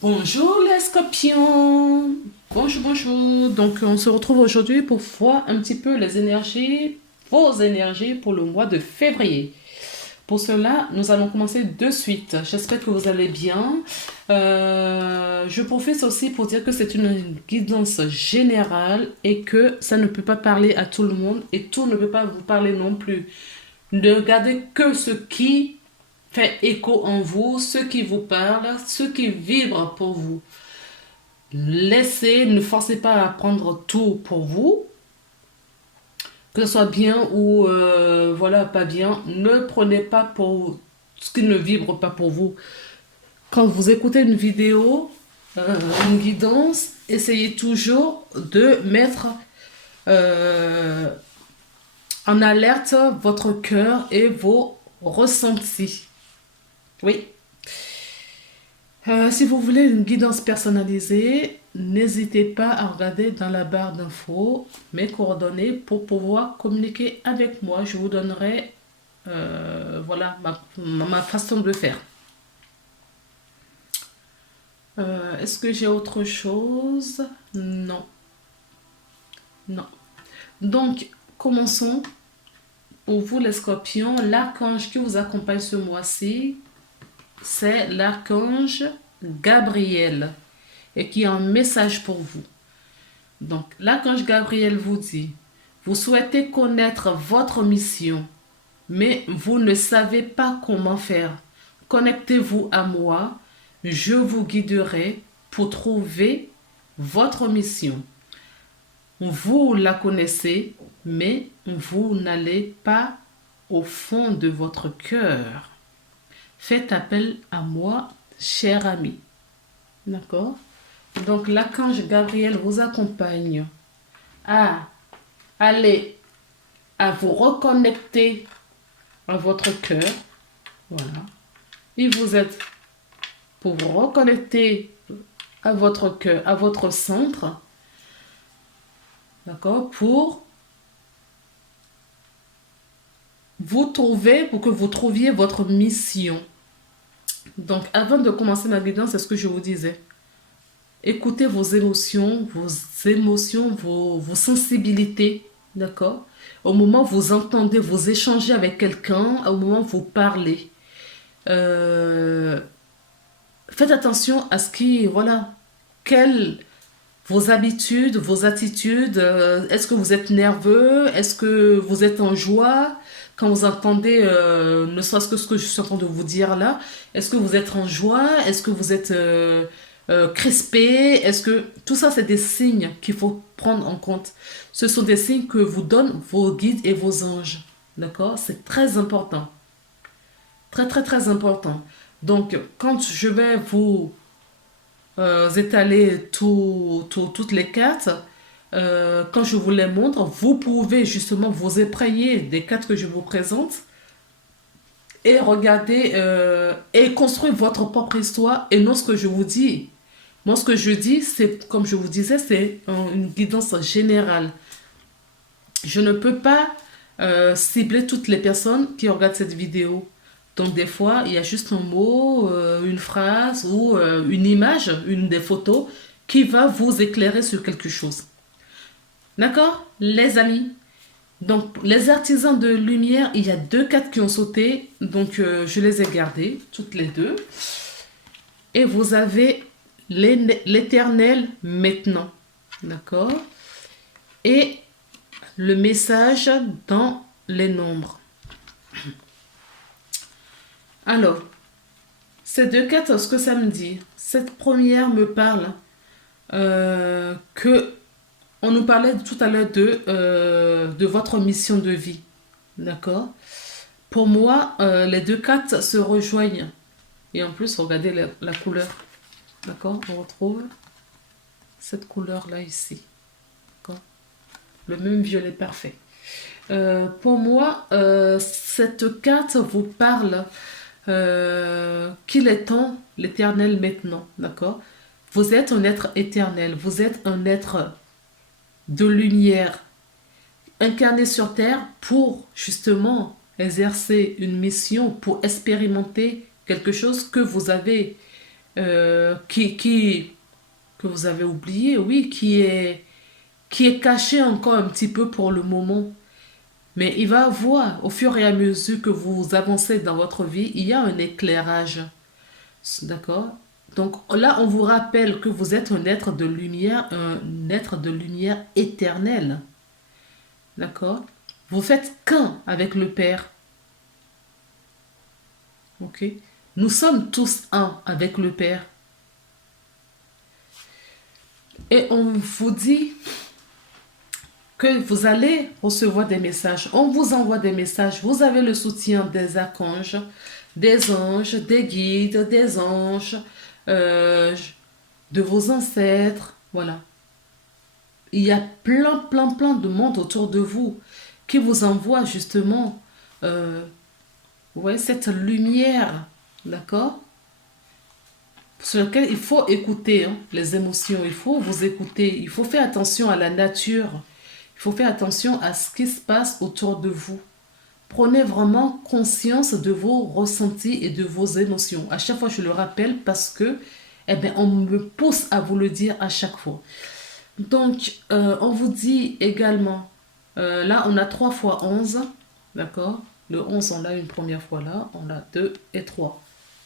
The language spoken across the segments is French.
Bonjour les scorpions. Bonjour, bonjour. Donc, on se retrouve aujourd'hui pour voir un petit peu les énergies, vos énergies pour le mois de février. Pour cela, nous allons commencer de suite. J'espère que vous allez bien. Je profite aussi pour dire que c'est une guidance générale et que ça ne peut pas parler à tout le monde et tout ne peut pas vous parler non plus. Ne regardez que ce qui fait écho en vous, ce qui vous parle, ce qui vibre pour vous. Laissez, ne forcez pas à prendre tout pour vous, que ce soit bien ou voilà pas bien. Ne prenez pas pour ce qui ne vibre pas pour vous. Quand vous écoutez une vidéo, une guidance, essayez toujours de mettre euh, en alerte votre cœur et vos ressentis. Oui. Si vous voulez une guidance personnalisée, n'hésitez pas à regarder dans la barre d'infos mes coordonnées pour pouvoir communiquer avec moi. Je vous donnerai voilà, ma façon de faire. Est-ce que j'ai autre chose? Non. Non. Donc, commençons. Pour vous les scorpions, l'archange qui vous accompagne ce mois-ci, c'est l'archange Gabriel et qui a un message pour vous. Donc, l'archange Gabriel vous dit, vous souhaitez connaître votre mission, mais vous ne savez pas comment faire. Connectez-vous à moi, je vous guiderai pour trouver votre mission. Vous la connaissez, mais vous n'allez pas au fond de votre cœur. Faites appel à moi, cher ami. D'accord? Donc, l'archange Gabriel vous accompagne à aller, à vous reconnecter à votre cœur. Voilà. Il vous aide pour vous reconnecter à votre cœur, à votre centre. D'accord? Pour vous trouver, pour que vous trouviez votre mission. Donc, avant de commencer ma guidance, c'est ce que je vous disais. Écoutez vos émotions, vos sensibilités, d'accord? Au moment où vous entendez, vous échangez avec quelqu'un, au moment où vous parlez. Euh, Faites attention à ce qui, voilà, quelles vos habitudes, vos attitudes, est-ce que vous êtes nerveux, est-ce que vous êtes en joie quand vous entendez, ne serait-ce que ce que je suis en train de vous dire là, est-ce que vous êtes en joie, est-ce que vous êtes crispé, est-ce que tout ça c'est des signes qu'il faut prendre en compte. Ce sont des signes que vous donnent vos guides et vos anges, d'accord? C'est très important, très très très important. Donc quand je vais vous étaler toutes les cartes. Quand je vous les montre, vous pouvez justement vous éprayer des cartes que je vous présente et regarder et construire votre propre histoire et non ce que je vous dis. Moi, ce que je dis, c'est, comme je vous disais, c'est une guidance générale. Je ne peux pas cibler toutes les personnes qui regardent cette vidéo. Donc des fois, il y a juste un mot, une phrase ou une image, une des photos qui va vous éclairer sur quelque chose. D'accord, les amis? Donc les artisans de lumière, il y a deux cartes qui ont sauté, donc je les ai gardées, toutes les deux. Et vous avez l'éternel maintenant. D'accord? Et le message dans les nombres. Alors, ces deux cartes, ce que ça me dit, cette première me parle que on nous parlait tout à l'heure de votre mission de vie. D'accord? Pour moi, les deux cartes se rejoignent. Et en plus, regardez la couleur. D'accord? On retrouve cette couleur-là ici. D'accord? Le même violet parfait. Pour moi, cette carte vous parle qu'il est temps, l'éternel maintenant, d'accord? Vous êtes un être éternel, vous êtes un être de lumière, incarné sur Terre pour justement exercer une mission, pour expérimenter quelque chose que vous avez. que vous avez oublié, oui, qui est caché encore un petit peu pour le moment. Mais il va voir, au fur et à mesure que vous avancez dans votre vie, il y a un éclairage. D'accord? Donc là, on vous rappelle que vous êtes un être de lumière éternel. D'accord? Vous faites qu'un avec le Père. Ok? Nous sommes tous un avec le Père. Et on vous dit que vous allez recevoir des messages. On vous envoie des messages. Vous avez le soutien des archanges, des anges, des guides, des anges, euh, de vos ancêtres. Voilà. Il y a plein de monde autour de vous qui vous envoie justement ouais, cette lumière. D'accord? Sur lequel il faut écouter hein, les émotions, il faut vous écouter, il faut faire attention à la nature, il faut faire attention à ce qui se passe autour de vous. Prenez vraiment conscience de vos ressentis et de vos émotions. À chaque fois, je le rappelle parce que, eh bien, on me pousse à vous le dire à chaque fois. Donc, on vous dit également, là, on a 3 fois 11, d'accord? Le 11, on l'a une première fois là, on a 2 et 3.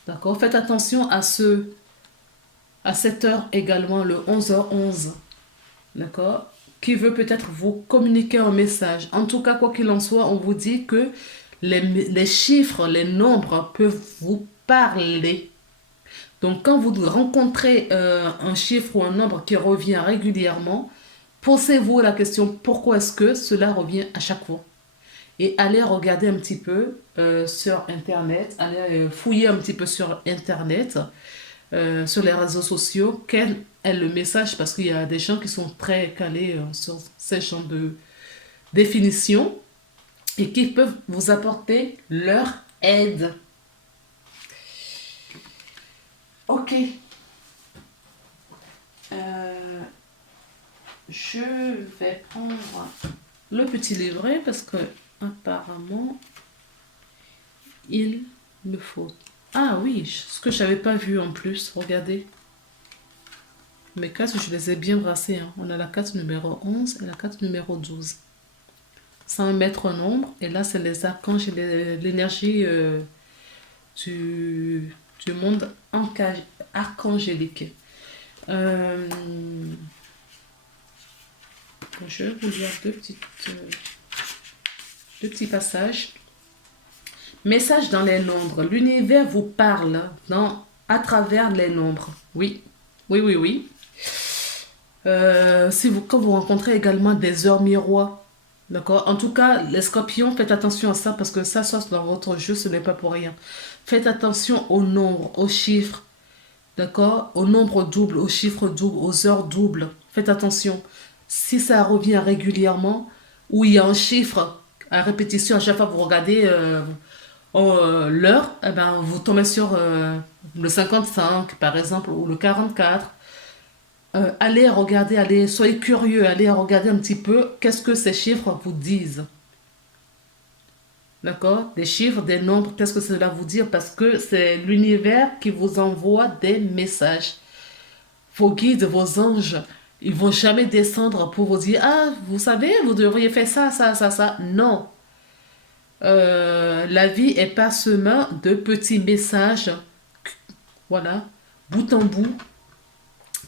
D'accord? Faites attention à cette heure également, le 11h11, d'accord, qui veut peut-être vous communiquer un message. En tout cas, quoi qu'il en soit, on vous dit que les chiffres, les nombres peuvent vous parler. Donc, quand vous rencontrez un chiffre ou un nombre qui revient régulièrement, posez-vous la question pourquoi est-ce que cela revient à chaque fois. Et allez regarder un petit peu sur Internet, allez fouiller un petit peu sur Internet sur les réseaux sociaux, quel est le message, parce qu'il y a des gens qui sont très calés sur ces champs de définition et qui peuvent vous apporter leur aide. Ok. Je vais prendre le petit livret parce que apparemment il me faut. Ah oui, ce que je n'avais pas vu en plus, regardez. Mes cartes, je les ai bien brassées. Hein. On a la carte numéro 11 et la carte numéro 12. Sans mettre un nombre. Et là, c'est les archanges et l'énergie du monde archangélique. Je vais vous lire deux petits passages. Message dans les nombres. L'univers vous parle à travers les nombres. Oui, oui, oui, oui. Quand vous rencontrez également des heures miroirs, d'accord? En tout cas, les scorpions, faites attention à ça parce que ça soit dans votre jeu, ce n'est pas pour rien. Faites attention aux nombres, aux chiffres, d'accord? Aux nombres doubles, aux chiffres doubles, aux heures doubles. Faites attention. Si ça revient régulièrement, ou il y a un chiffre à répétition, à chaque fois que vous regardez l'heure, eh ben, vous tombez sur le 55, par exemple, ou le 44. Allez regarder, soyez curieux, allez regarder un petit peu qu'est-ce que ces chiffres vous disent. D'accord? Des chiffres, des nombres, qu'est-ce que cela vous dit? Parce que c'est l'univers qui vous envoie des messages. Vos guides, vos anges, ils vont jamais descendre pour vous dire, ah, vous savez, vous devriez faire ça, ça, ça, ça. Non. La vie est parsemée de petits messages, voilà, bout en bout,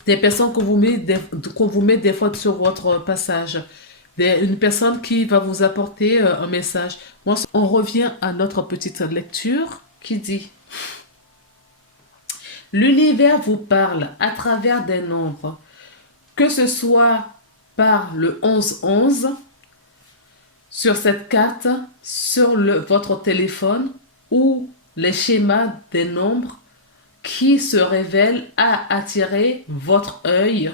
des personnes qu'on vous met des fois sur votre passage. Une personne qui va vous apporter un message. On revient à notre petite lecture qui dit l'univers vous parle à travers des nombres, que ce soit par le 1111 sur cette carte, sur votre téléphone ou les schémas des nombres qui se révèlent à attirer votre œil.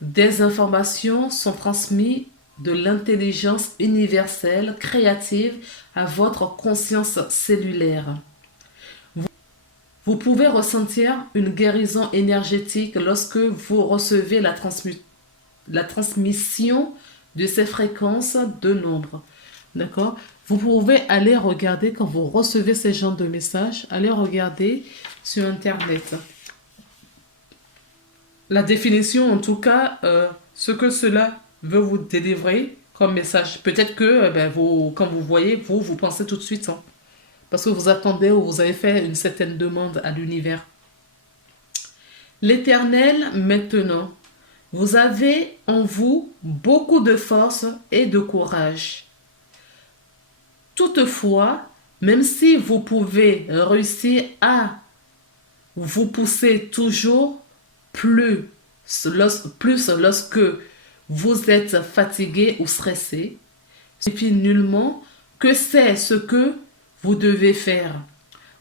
Des informations sont transmises de l'intelligence universelle créative à votre conscience cellulaire. Vous pouvez ressentir une guérison énergétique lorsque vous recevez la transmission de ces fréquences de nombres. D'accord? Vous pouvez aller regarder quand vous recevez ces genres de messages, allez regarder sur Internet. la définition, en tout cas, ce que cela veut vous délivrer comme message. Peut-être que ben, vous, quand vous voyez, vous pensez tout de suite, hein, parce que vous attendez ou vous avez fait une certaine demande à l'univers. L'Éternel, maintenant, vous avez en vous beaucoup de force et de courage. Toutefois, même si vous pouvez réussir à vous pousser toujours plus, plus lorsque vous êtes fatigué ou stressé, suffit nullement que c'est ce que vous devez faire.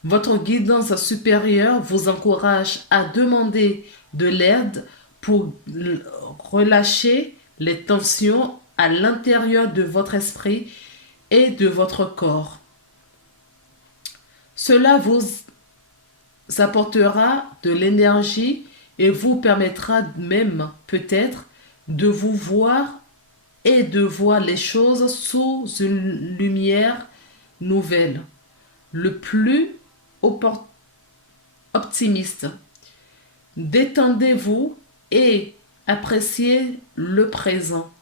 Votre guidance supérieure vous encourage à demander de l'aide pour relâcher les tensions à l'intérieur de votre esprit et de votre corps. Cela vous apportera de l'énergie et vous permettra même peut-être de vous voir et de voir les choses sous une lumière nouvelle, le plus optimiste. Détendez-vous et appréciez le présent.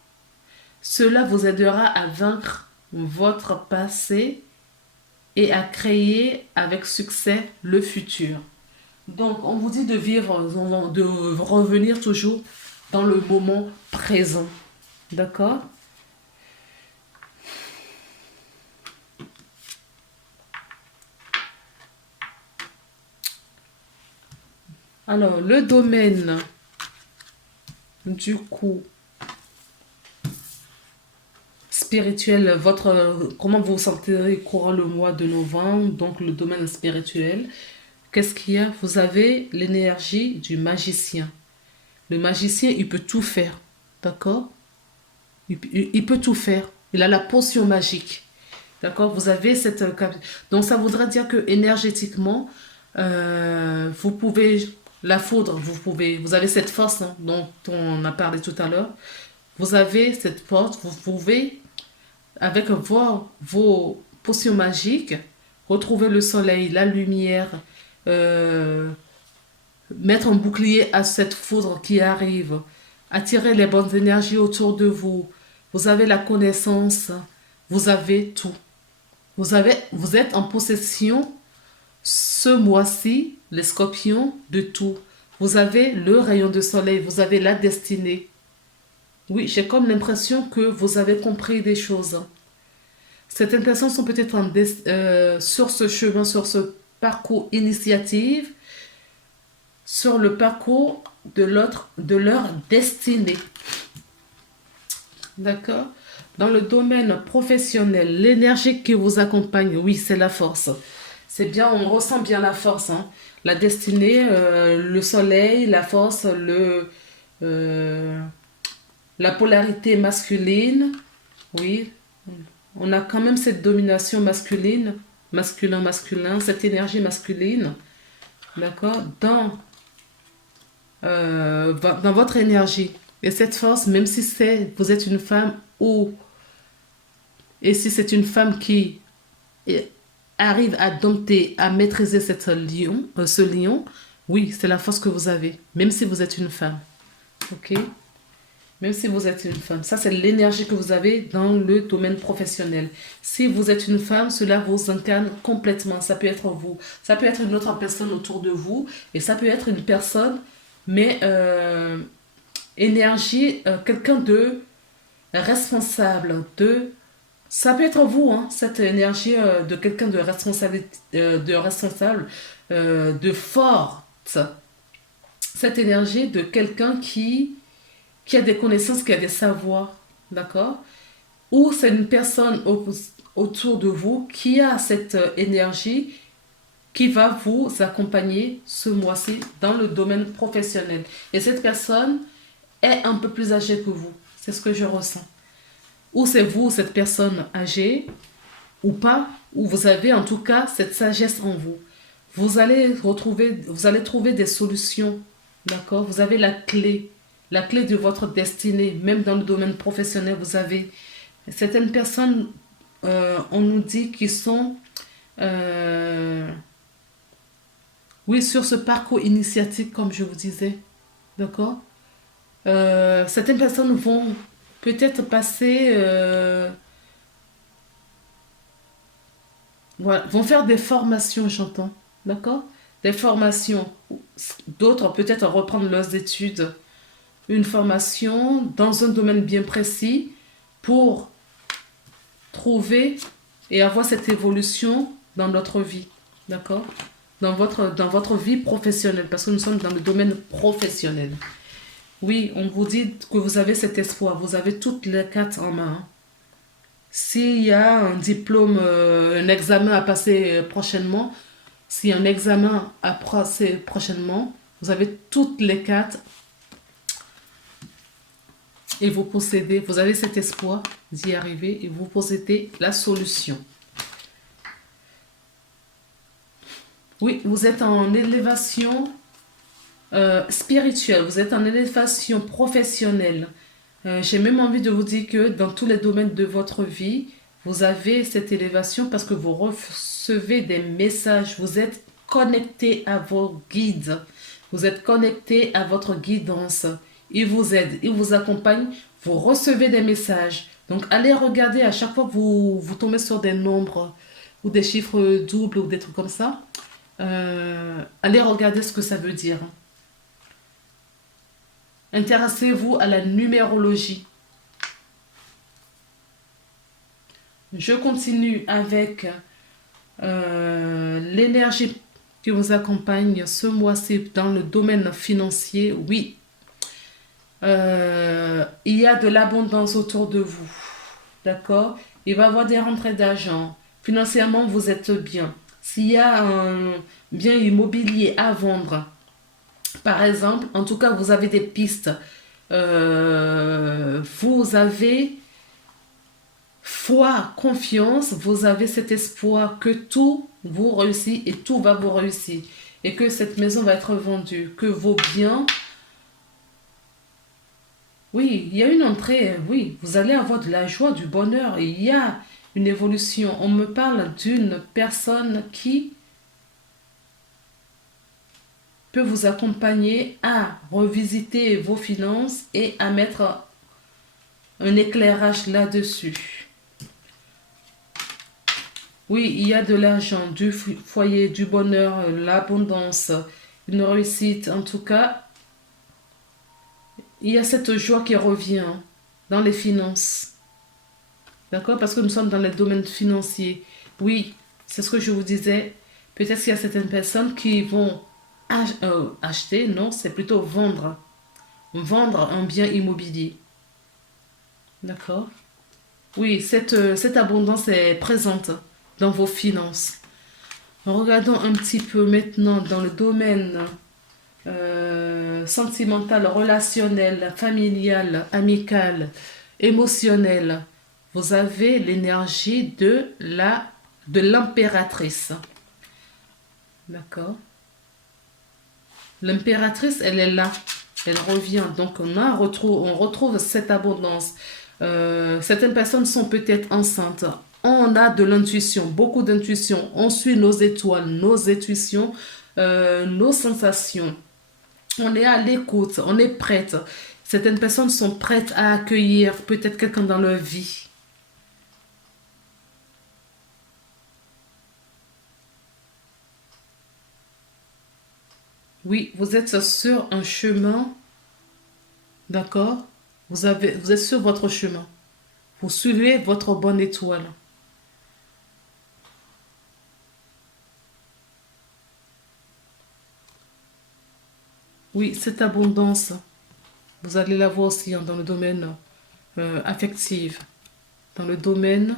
Cela vous aidera à vaincre votre passé et à créer avec succès le futur. Donc, on vous dit de vivre, de revenir toujours dans le moment présent. D'accord? Alors, le domaine, du coup, spirituel, comment vous vous sentirez courant le mois de novembre, donc le domaine spirituel. Qu'est-ce qu'il y a? Vous avez l'énergie du magicien. Le magicien, il peut tout faire. D'accord? Il peut tout faire. Il a la potion magique. D'accord? Vous avez cette... Donc, ça voudrait dire que énergétiquement, vous pouvez... La foudre, vous avez cette force, hein, dont on a parlé tout à l'heure. Vous avez cette force, vous pouvez, avec vos potions magiques, retrouver le soleil, la lumière, euh, mettre un bouclier à cette foudre qui arrive, attirer les bonnes énergies autour de vous. Vous avez la connaissance, vous avez tout. Vous êtes en possession ce mois-ci, les scorpions, de tout. Vous avez le rayon de soleil, vous avez la destinée. Oui, j'ai comme l'impression que vous avez compris des choses. Certaines personnes sont peut-être sur ce chemin, sur ce parcours initiative, sur le parcours de leur destinée. D'accord? Dans le domaine professionnel, l'énergie qui vous accompagne, oui, c'est la force. C'est bien, on ressent bien la force, hein. La destinée, le soleil, la force, euh, la polarité masculine, oui. On a quand même cette domination masculine, masculin, cette énergie masculine, d'accord, dans votre énergie. Et cette force, même si vous êtes une femme et si c'est une femme qui arrive à dompter, à maîtriser ce lion, oui, c'est la force que vous avez, même si vous êtes une femme. Ok? Même si vous êtes une femme. Ça, c'est l'énergie que vous avez dans le domaine professionnel. Si vous êtes une femme, cela vous incarne complètement. Ça peut être vous. Ça peut être une autre personne autour de vous. Et ça peut être une personne, mais énergie, quelqu'un de responsable, ça peut être vous, hein, cette énergie de quelqu'un de responsable, de forte. Cette énergie de quelqu'un qui a des connaissances, qui a des savoirs, d'accord? Ou c'est une personne autour de vous qui a cette énergie qui va vous accompagner ce mois-ci dans le domaine professionnel. Et cette personne est un peu plus âgée que vous. C'est ce que je ressens. Ou c'est vous, cette personne âgée, ou pas, ou vous avez en tout cas cette sagesse en vous. Vous allez trouver des solutions, d'accord? Vous avez la clé de votre destinée, même dans le domaine professionnel, vous avez certaines personnes, on nous dit qu'ils sont, oui, sur ce parcours initiatique, comme je vous disais. D'accord? Certaines personnes vont peut-être passer, voilà, vont faire des formations, j'entends. D'accord? Des formations. D'autres peut-être reprendre leurs études. Une formation dans un domaine bien précis pour trouver et avoir cette évolution dans notre vie. D'accord? Dans votre vie professionnelle, parce que nous sommes dans le domaine professionnel. Oui, on vous dit que vous avez cet espoir, vous avez toutes les cartes en main. S'il y a un diplôme, un examen à passer prochainement, s'il y a un examen à passer prochainement, vous avez toutes les cartes et vous possédez, vous avez cet espoir d'y arriver et vous possédez la solution. Oui, vous êtes en élévation spirituelle, vous êtes en élévation professionnelle. J'ai même envie de vous dire que dans tous les domaines de votre vie, vous avez cette élévation parce que vous recevez des messages, vous êtes connecté à vos guides, vous êtes connecté à votre guidance. Il vous aide, il vous accompagne, vous recevez des messages. Donc allez regarder à chaque fois que vous tombez sur des nombres ou des chiffres doubles ou des trucs comme ça. Allez regarder ce que ça veut dire. Intéressez-vous à la numérologie. Je continue avec l'énergie qui vous accompagne ce mois-ci dans le domaine financier. Oui, il y a de l'abondance autour de vous. D'accord? Il va y avoir des rentrées d'argent. Financièrement, vous êtes bien. S'il y a un bien immobilier à vendre, par exemple, en tout cas, vous avez des pistes. Vous avez foi, confiance, vous avez cet espoir que tout vous réussit et tout va vous réussir. Et que cette maison va être vendue, que vos biens... Oui, il y a une entrée, oui, vous allez avoir de la joie, du bonheur. Il y a une évolution. On me parle d'une personne qui peut vous accompagner à revisiter vos finances et à mettre un éclairage là-dessus. Oui, il y a de l'argent, du foyer, du bonheur, l'abondance, une réussite. En tout cas, il y a cette joie qui revient dans les finances. D'accord? Parce que nous sommes dans le domaine financier. Oui, c'est ce que je vous disais. Peut-être qu'il y a certaines personnes qui vont acheter, non, c'est plutôt vendre. Vendre un bien immobilier. D'accord? Oui, cette abondance est présente dans vos finances. Regardons un petit peu maintenant dans le domaine sentimental, relationnel, familial, amical, émotionnel. Vous avez l'énergie de l'impératrice. D'accord? L'impératrice, elle est là. Elle revient. Donc, on retrouve cette abondance. Certaines personnes sont peut-être enceintes. On a de l'intuition, beaucoup d'intuition. On suit nos étoiles, nos intuitions, nos sensations. On est à l'écoute, on est prête. Certaines personnes sont prêtes à accueillir peut-être quelqu'un dans leur vie. Oui, vous êtes sur un chemin, d'accord? Vous êtes sur votre chemin. Vous suivez votre bonne étoile. Oui, cette abondance, vous allez la voir aussi dans le domaine affectif, dans le domaine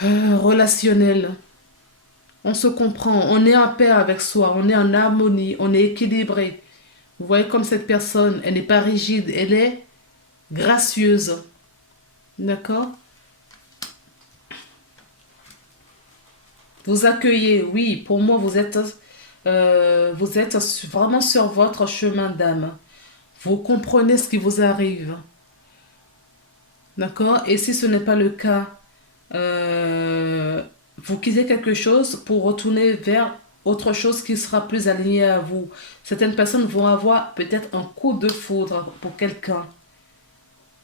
relationnel. On se comprend, on est en paix avec soi, on est en harmonie, on est équilibré. Vous voyez comme cette personne, elle n'est pas rigide, elle est gracieuse. D'accord? Vous accueillez, oui, pour moi, vous êtes vraiment sur votre chemin d'âme. Vous comprenez ce qui vous arrive. D'accord? Et si ce n'est pas le cas, vous quittez quelque chose pour retourner vers autre chose qui sera plus aligné à vous. Certaines personnes vont avoir peut-être un coup de foudre pour quelqu'un.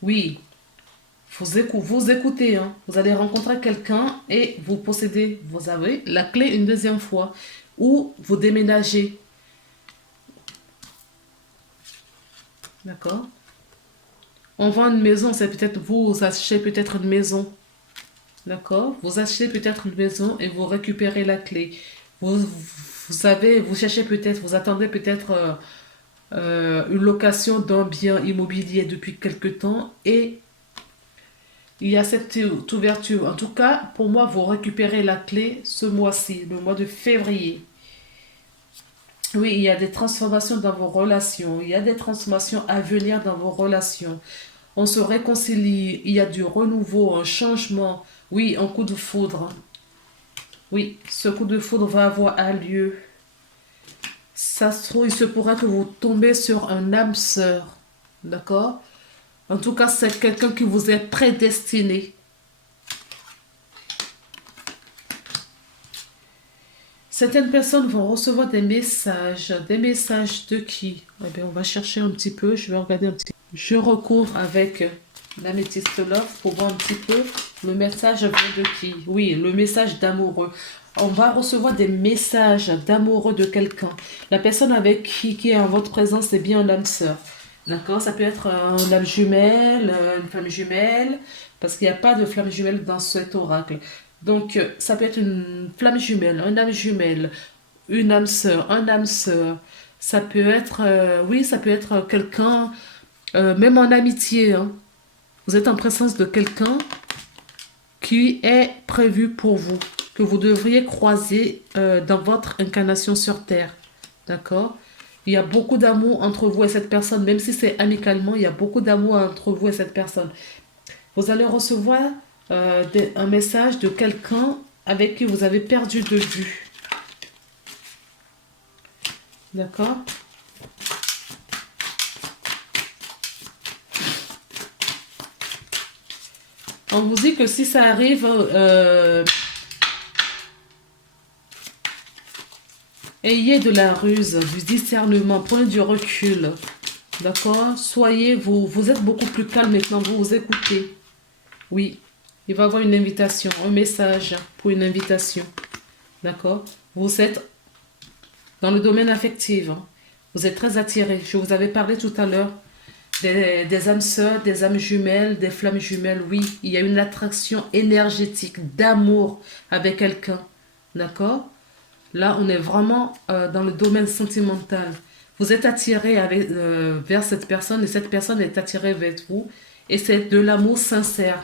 Oui, vous écoutez, hein. Vous allez rencontrer quelqu'un et vous possédez, vous avez la clé une deuxième fois. Ou vous déménagez. D'accord? On vend une maison, c'est peut-être vous achetez peut-être une maison. D'accord? Vous achetez peut-être une maison et vous récupérez la clé. Vous savez, vous cherchez peut-être, vous attendez peut-être une location d'un bien immobilier depuis quelque temps et il y a cette ouverture. En tout cas, pour moi, vous récupérez la clé ce mois-ci, le mois de février. Oui, il y a des transformations dans vos relations. Il y a des transformations à venir dans vos relations. On se réconcilie. Il y a du renouveau, un changement. Oui, un coup de foudre. Oui, ce coup de foudre va avoir un lieu. Ça se trouve, il se pourrait que vous tombez sur un âme sœur. D'accord? En tout cas, c'est quelqu'un qui vous est prédestiné. Certaines personnes vont recevoir des messages. Des messages de qui? Eh bien, on va chercher un petit peu. Je vais regarder un petit peu. Je recours avec l'améthyste love pour voir un petit peu le message vient de qui. Oui, le message d'amoureux. On va recevoir des messages d'amoureux de quelqu'un. La personne avec qui est en votre présence, c'est bien un âme sœur. D'accord? Ça peut être un âme jumelle, une flamme jumelle, parce qu'il n'y a pas de flamme jumelle dans cet oracle. Donc, ça peut être une flamme jumelle, un âme jumelle, une âme sœur, un âme sœur. Ça peut être, oui, ça peut être quelqu'un, même en amitié, hein. Vous êtes en présence de quelqu'un qui est prévu pour vous, que vous devriez croiser dans votre incarnation sur Terre. D'accord? Il y a beaucoup d'amour entre vous et cette personne, même si c'est amicalement, il y a beaucoup d'amour entre vous et cette personne. Vous allez recevoir un message de quelqu'un avec qui vous avez perdu de vue. D'accord? On vous dit que si ça arrive, ayez de la ruse, du discernement, prenez du recul. D'accord? Vous êtes beaucoup plus calme maintenant, vous écoutez. Oui, il va y avoir une invitation, un message pour une invitation. D'accord? Vous êtes dans le domaine affectif, hein. Vous êtes très attiré. Je vous avais parlé tout à l'heure des âmes sœurs, des âmes jumelles, des flammes jumelles. Oui, il y a une attraction énergétique, d'amour avec quelqu'un. D'accord? Là, on est vraiment dans le domaine sentimental. Vous êtes attiré vers cette personne et cette personne est attirée vers vous. Et c'est de l'amour sincère.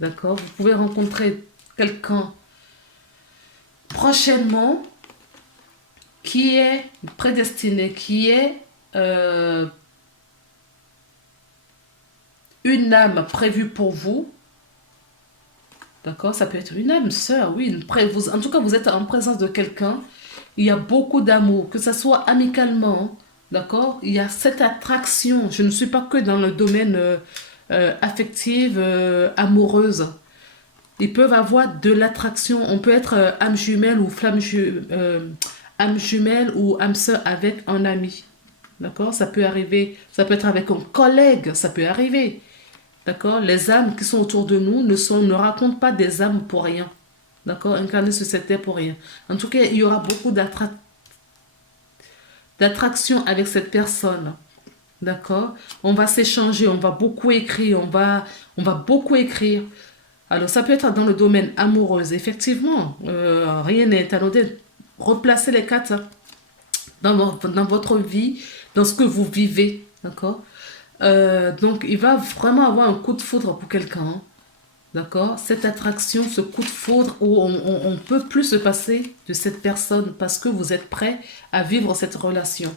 D'accord? Vous pouvez rencontrer quelqu'un prochainement qui est prédestiné, qui est une âme prévue pour vous. D'accord? Ça peut être une âme sœur, oui. En tout cas, vous êtes en présence de quelqu'un. Il y a beaucoup d'amour, que ce soit amicalement. D'accord? Il y a cette attraction. Je ne suis pas que dans le domaine affectif, amoureuse. Ils peuvent avoir de l'attraction. On peut être âme jumelle ou âme sœur avec un ami. D'accord? Ça peut arriver. Ça peut être avec un collègue. Ça peut arriver. D'accord? Les âmes qui sont autour de nous ne racontent pas des âmes pour rien. D'accord? Incarnées sur cette terre pour rien. En tout cas, il y aura beaucoup d'attraction avec cette personne. D'accord? On va s'échanger, on va beaucoup écrire, on va beaucoup écrire. Alors, ça peut être dans le domaine amoureux, effectivement. Rien n'est anodin. Replacez les cartes dans votre vie, dans ce que vous vivez. D'accord? Donc, il va vraiment avoir un coup de foudre pour quelqu'un. Hein. D'accord? Cette attraction, ce coup de foudre où on ne peut plus se passer de cette personne parce que vous êtes prêt à vivre cette relation.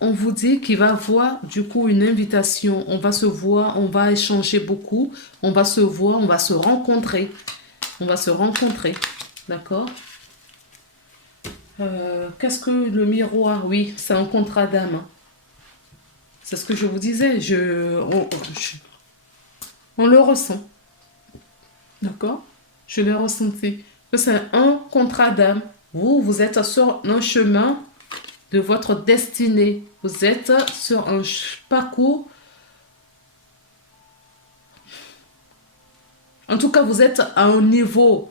On vous dit qu'il va y avoir du coup une invitation. On va se voir, on va échanger beaucoup. On va se voir, on va se rencontrer. On va se rencontrer. D'accord? Qu'est-ce que le miroir? Oui, c'est un contrat d'âme. Hein. C'est ce que je vous disais. On le ressent. D'accord? Je l'ai ressenti. Que c'est un contrat d'âme. Vous êtes sur un chemin de votre destinée. Vous êtes sur un parcours. En tout cas, vous êtes à un niveau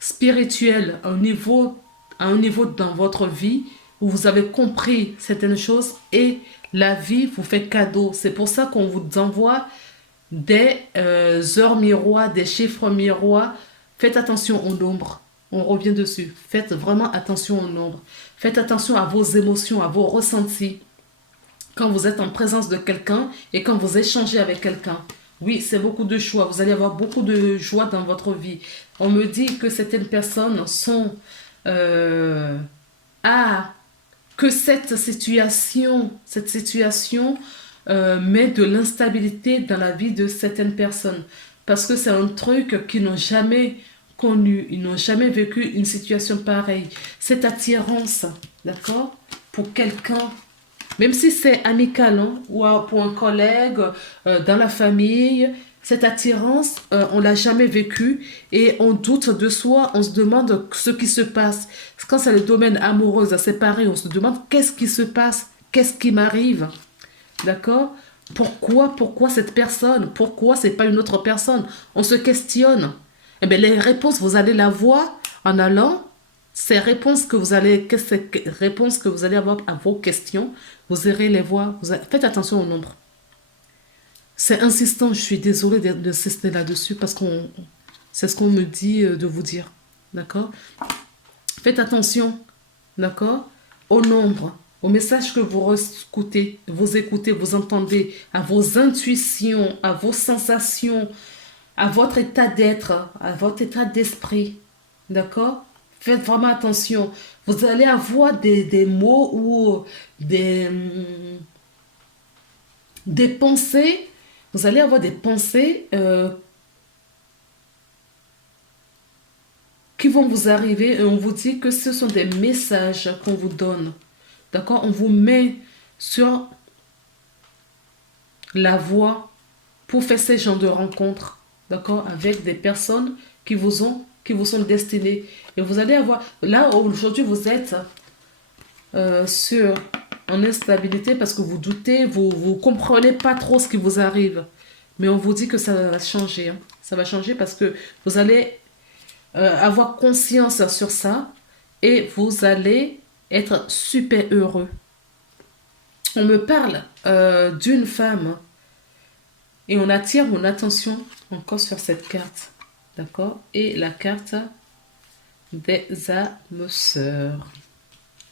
spirituel, à un niveau dans votre vie où vous avez compris certaines choses et la vie vous fait cadeau. C'est pour ça qu'on vous envoie des heures miroirs, des chiffres miroirs. Faites attention au nombre. On revient dessus. Faites vraiment attention au nombre. Faites attention à vos émotions, à vos ressentis. Quand vous êtes en présence de quelqu'un et quand vous échangez avec quelqu'un. Oui, c'est beaucoup de choix. Vous allez avoir beaucoup de joie dans votre vie. On me dit que certaines personnes sont... ah, que cette situation met de l'instabilité dans la vie de certaines personnes. Parce que c'est un truc qu'ils n'ont jamais connu. Ils n'ont jamais vécu une situation pareille. Cette attirance, d'accord, pour quelqu'un, même si c'est amical, hein, ou pour un collègue, dans la famille, cette attirance, on l'a jamais vécue et on doute de soi, on se demande ce qui se passe. Quand c'est le domaine amoureux, c'est pareil, on se demande qu'est-ce qui se passe, qu'est-ce qui m'arrive, d'accord? Pourquoi cette personne? Pourquoi c'est pas une autre personne? On se questionne. Eh bien, les réponses, vous allez la voir en allant. Ces réponses ces réponses que vous allez avoir à vos questions, vous irez les voir. Faites attention au nombre. C'est insistant, je suis désolée d'insister là-dessus parce qu'on c'est ce qu'on me dit de vous dire. D'accord? Faites attention, d'accord? Au nombre, au message que vous écoutez, vous entendez, à vos intuitions, à vos sensations, à votre état d'être, à votre état d'esprit. D'accord? Faites vraiment attention. Vous allez avoir des mots ou des pensées. Vous allez avoir des pensées qui vont vous arriver et on vous dit que ce sont des messages qu'on vous donne. D'accord? On vous met sur la voie pour faire ces genres de rencontres. D'accord? Avec des personnes qui vous sont destinées. Et vous allez avoir... Là, aujourd'hui, vous êtes en instabilité parce que vous doutez, vous comprenez pas trop ce qui vous arrive. Mais on vous dit que ça va changer. Hein. Ça va changer parce que vous allez avoir conscience sur ça et vous allez être super heureux. On me parle d'une femme et on attire mon attention encore sur cette carte. D'accord? Et la carte des âmes sœurs.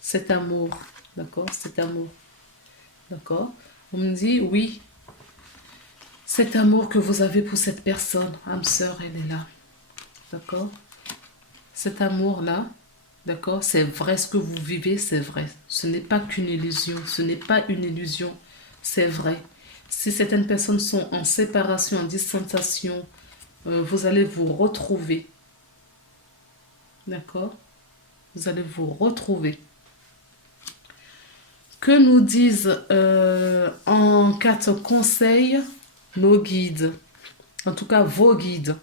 Cet amour. D'accord? Cet amour. D'accord? On me dit, oui, cet amour que vous avez pour cette personne, âme sœur, elle est là. D'accord? Cet amour-là, d'accord? C'est vrai, ce que vous vivez, c'est vrai. Ce n'est pas qu'une illusion. Ce n'est pas une illusion. C'est vrai. Si certaines personnes sont en séparation, en distanciation, vous allez vous retrouver. D'accord? Vous allez vous retrouver. Que nous disent en quatre conseils nos guides? En tout cas, vos guides.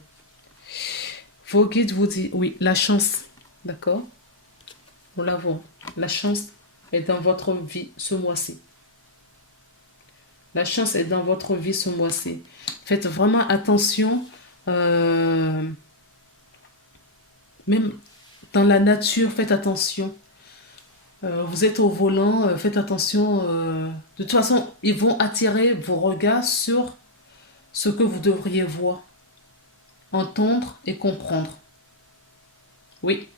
Vos guides vous disent, oui, la chance. D'accord? Nous l'avons. La chance est dans votre vie ce mois-ci. La chance est dans votre vie ce mois-ci. Faites vraiment attention. Même dans la nature, faites attention. Vous êtes au volant, faites attention. De toute façon, ils vont attirer vos regards sur ce que vous devriez voir, entendre et comprendre. Oui.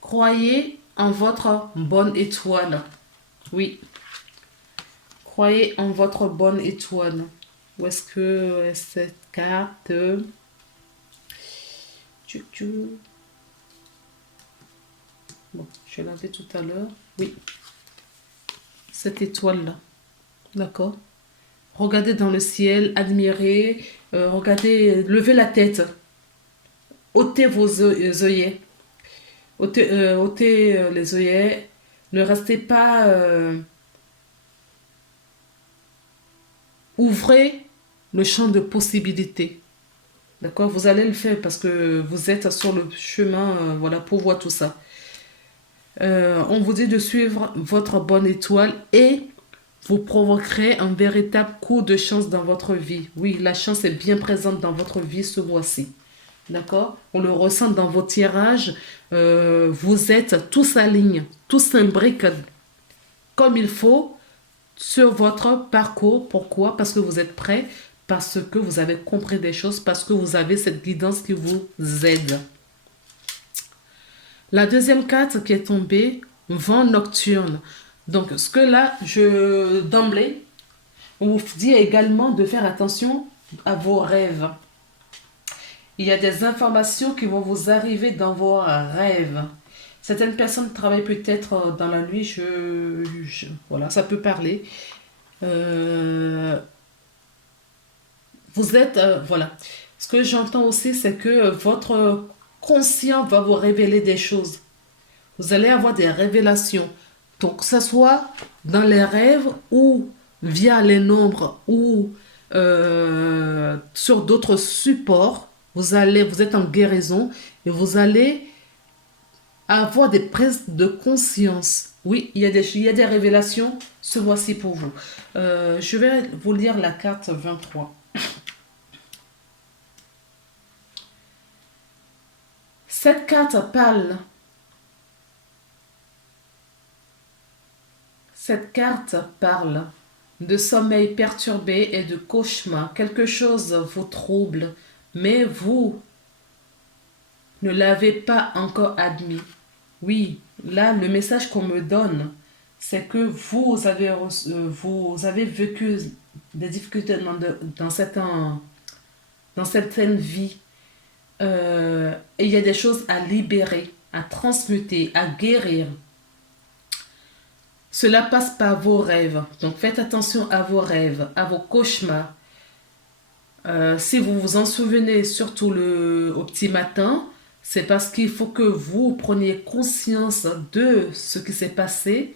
Croyez en votre bonne étoile. Oui. Croyez en votre bonne étoile. Où est-ce que cette carte... Bon, je l'avais tout à l'heure. Oui. Cette étoile-là. D'accord? Regardez dans le ciel, admirez, regardez, levez la tête. Ôtez vos œillets. Ôtez les œillets. Ne restez pas... ouvrez le champ de possibilités. D'accord? Vous allez le faire parce que vous êtes sur le chemin, voilà, pour voir tout ça. On vous dit de suivre votre bonne étoile et vous provoquerez un véritable coup de chance dans votre vie. Oui, la chance est bien présente dans votre vie ce mois-ci. D'accord? On le ressent dans vos tirages. Vous êtes tous alignés, tous imbriqués comme il faut sur votre parcours. Pourquoi? Parce que vous êtes prêts, parce que vous avez compris des choses, parce que vous avez cette guidance qui vous aide. La deuxième carte qui est tombée, vent nocturne. Donc, ce que là, d'emblée, on vous dit également de faire attention à vos rêves. Il y a des informations qui vont vous arriver dans vos rêves. Certaines personnes travaillent peut-être dans la nuit, voilà, ça peut parler. Vous êtes, voilà. Ce que j'entends aussi, c'est que votre conscient va vous révéler des choses. Vous allez avoir des révélations. Donc, que ce soit dans les rêves ou via les nombres ou sur d'autres supports, vous êtes en guérison et vous allez avoir des prises de conscience. Oui, il y a des révélations ce mois-ci pour vous. Je vais vous lire la carte 23. Cette carte parle. Cette carte parle de sommeil perturbé et de cauchemar. Quelque chose vous trouble, mais vous ne l'avez pas encore admis. Oui, là, le message qu'on me donne, c'est que vous avez vécu des difficultés dans certaines vies. Et il y a des choses à libérer, à transmuter, à guérir. Cela passe par vos rêves. Donc faites attention à vos rêves, à vos cauchemars. Si vous vous en souvenez, surtout au petit matin, c'est parce qu'il faut que vous preniez conscience de ce qui s'est passé.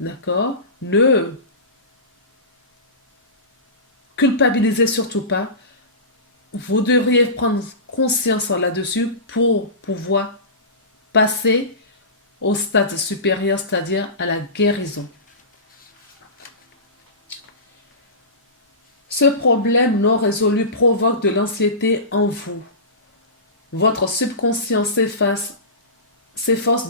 D'accord? Ne culpabilisez surtout pas. Vous devriez prendre conscience là-dessus pour pouvoir passer au stade supérieur, c'est-à-dire à la guérison. Ce problème non résolu provoque de l'anxiété en vous. Votre subconscient s'efforce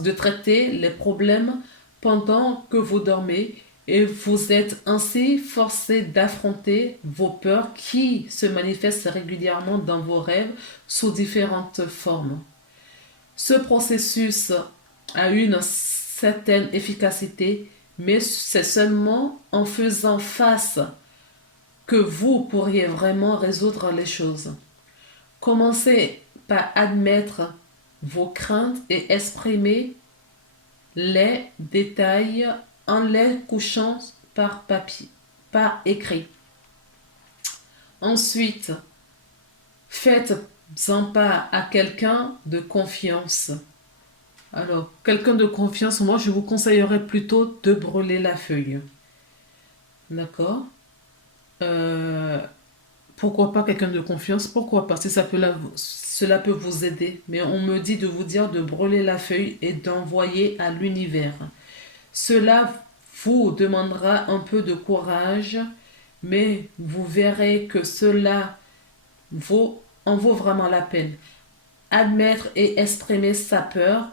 de traiter les problèmes pendant que vous dormez et vous êtes ainsi forcé d'affronter vos peurs qui se manifestent régulièrement dans vos rêves sous différentes formes. Ce processus a une certaine efficacité, mais c'est seulement en faisant face que vous pourriez vraiment résoudre les choses. Commencez par admettre vos craintes et exprimer les détails en les couchant par papier, par écrit. Ensuite, faites-en part à quelqu'un de confiance. Alors, quelqu'un de confiance, moi je vous conseillerais plutôt de brûler la feuille. D'accord? Pourquoi pas quelqu'un de confiance? Pourquoi pas? Si cela peut vous aider. Mais on me dit de vous dire de brûler la feuille et d'envoyer à l'univers. Cela vous demandera un peu de courage, mais vous verrez que cela en vaut vraiment la peine. Admettre et exprimer sa peur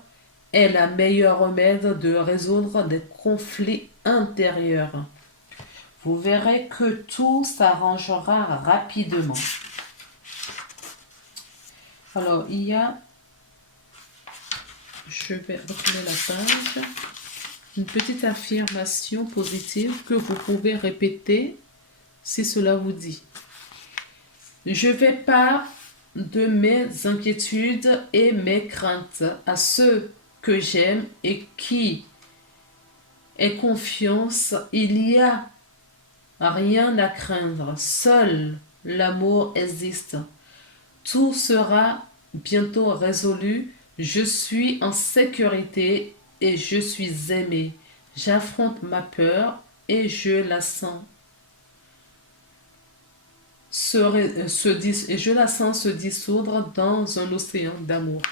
est la meilleure remède de résoudre des conflits intérieurs. Vous verrez que tout s'arrangera rapidement. Alors, je vais retourner la page, une petite affirmation positive que vous pouvez répéter si cela vous dit. Je vais pas de mes inquiétudes et mes craintes à ceux que j'aime et qui aient confiance. Il y a rien à craindre, seul l'amour existe. Tout sera bientôt résolu. Je suis en sécurité et je suis aimé. J'affronte ma peur et je la sens se dissoudre dans un océan d'amour.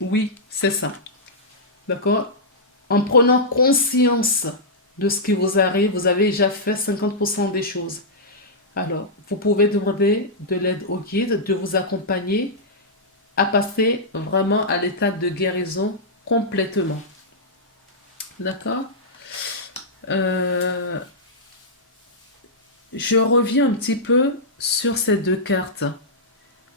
Oui, c'est ça. D'accord? En prenant conscience de ce qui vous arrive, vous avez déjà fait 50% des choses. Alors, vous pouvez demander de l'aide au guide, de vous accompagner à passer vraiment à l'état de guérison complètement. D'accord? Euh, je reviens un petit peu sur ces deux cartes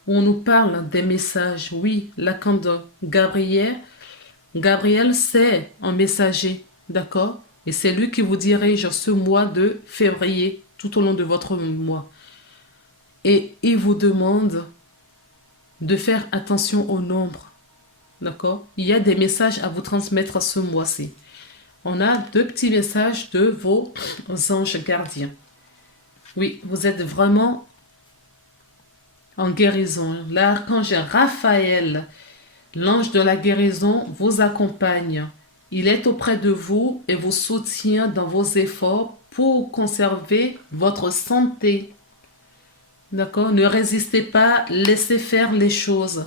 où on nous parle des messages. Oui, la carte de Gabriel. Gabriel, c'est un messager, d'accord? Et c'est lui qui vous dirige ce mois de février, tout au long de votre mois. Et il vous demande de faire attention au nombre, d'accord? Il y a des messages à vous transmettre ce mois-ci. On a deux petits messages de vos anges gardiens. Oui, vous êtes vraiment en guérison. L'archange Raphaël, l'ange de la guérison, vous accompagne. Il est auprès de vous et vous soutient dans vos efforts pour conserver votre santé. D'accord? Ne résistez pas, laissez faire les choses.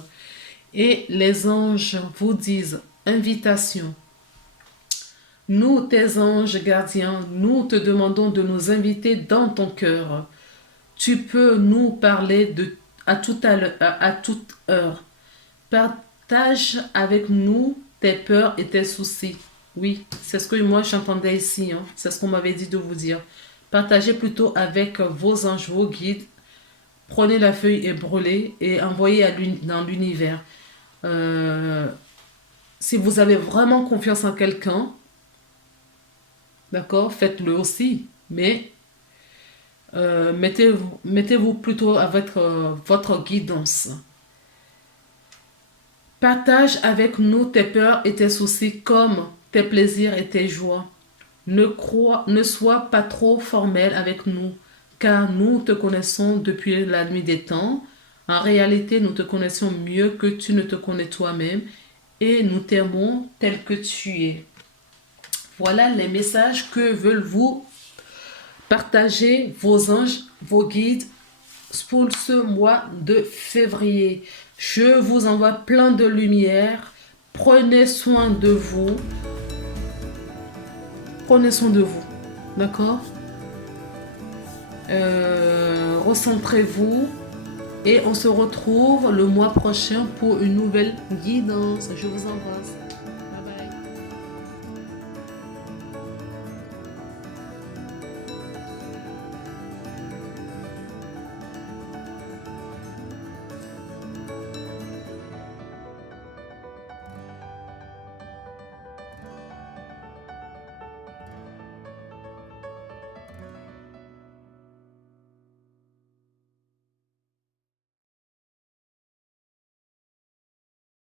Et les anges vous disent, invitation. Nous, tes anges gardiens, nous te demandons de nous inviter dans ton cœur. Tu peux nous parler à toute heure. Partage avec nous tes peurs et tes soucis. Oui, c'est ce que moi j'entendais ici. Hein. C'est ce qu'on m'avait dit de vous dire. Partagez plutôt avec vos anges, vos guides. Prenez la feuille et brûlez et envoyez dans l'univers. Si vous avez vraiment confiance en quelqu'un, d'accord, faites-le aussi. Mais mettez-vous plutôt avec votre guidance. Partage avec nous tes peurs et tes soucis comme tes plaisirs et tes joies. Ne sois pas trop formel avec nous, car nous te connaissons depuis la nuit des temps. En réalité, nous te connaissons mieux que tu ne te connais toi-même et nous t'aimons tel que tu es. Voilà les messages que veulent vous partager vos anges, vos guides pour ce mois de février. Je vous envoie plein de lumière. Prenez soin de vous. Prenez soin de vous. D'accord? Recentrez-vous. Et on se retrouve le mois prochain pour une nouvelle guidance. Je vous embrasse.